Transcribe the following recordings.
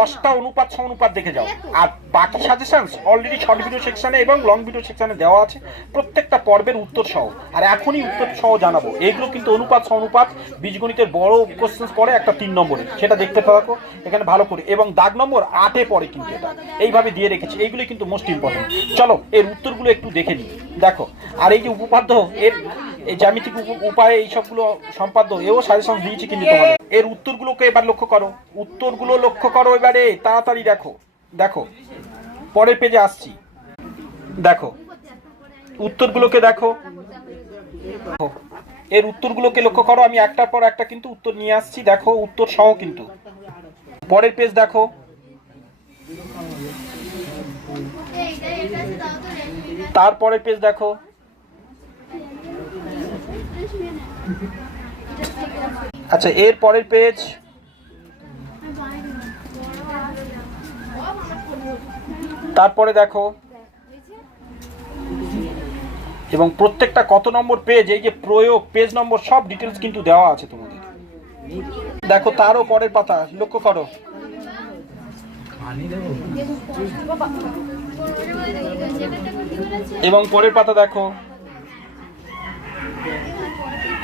10টা অনুপাত সমানুপাত দেখে যাও। আর বাকি সাজেশনস অলরেডি শর্ট ভিডিও সেকশনে এবং লং ভিডিও সেকশনে দেওয়া আছে, প্রত্যেকটা পর্বের উত্তর সহ। আর এখনই উত্তর সহ জানাবো। এইগুলো কিন্তু অনুপাত সমানুপাত বীজগণিতের বড় কোশ্চেন পড়ে একটা 3 নম্বরে, সেটা দেখতে থাকো এখানে ভালো করে। এবং দাগ নম্বর 8-এ পড়ে কিন্তু এটা এইভাবে দিয়ে রেখেছি। এইগুলো কিন্তু মোস্ট ইম্পর্টেন্ট। চলো এর উত্তরগুলো একটু দেখে নিই। দেখো, আর এই যে উপপাদ্য, এর এই জ্যামিতিক উপায়ে এই সবগুলো সম্পাদ্য, এও সাজেশন দিয়েছি কিন্তু তোমাদের। এর উত্তরগুলোকে এবার লক্ষ্য করো, উত্তরগুলো লক্ষ্য করো এবারে তাড়াতাড়ি। দেখো দেখো পরের পেজে আসছি। দেখো উত্তরগুলোকে দেখো, এর উত্তরগুলোকে লক্ষ্য করো। আমি একটার পর একটা কিন্তু উত্তর নিয়ে আসছি, দেখো উত্তর সহ কিন্তু। পরের পেজ দেখো, তারপরের পেজ দেখো, আচ্ছা এর পরের পেজ, তারপরে দেখো, এবং প্রত্যেকটা কত নম্বর পেজ, এই যে প্রয়োগ পেজ নম্বর সব ডিটেলস কিন্তু দেওয়া আছে তোমাদের। দেখো তারও পরের পাতা লক্ষ্য করো, এবং পরের পাতা দেখো,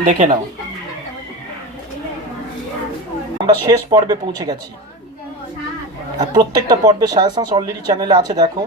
দেখে নাও। আমরা শেষ পর্বে পৌঁছে গেছি। আর প্রত্যেকটা পর্বে সাজেশনস অলরেডি চ্যানেলে আছে, দেখো।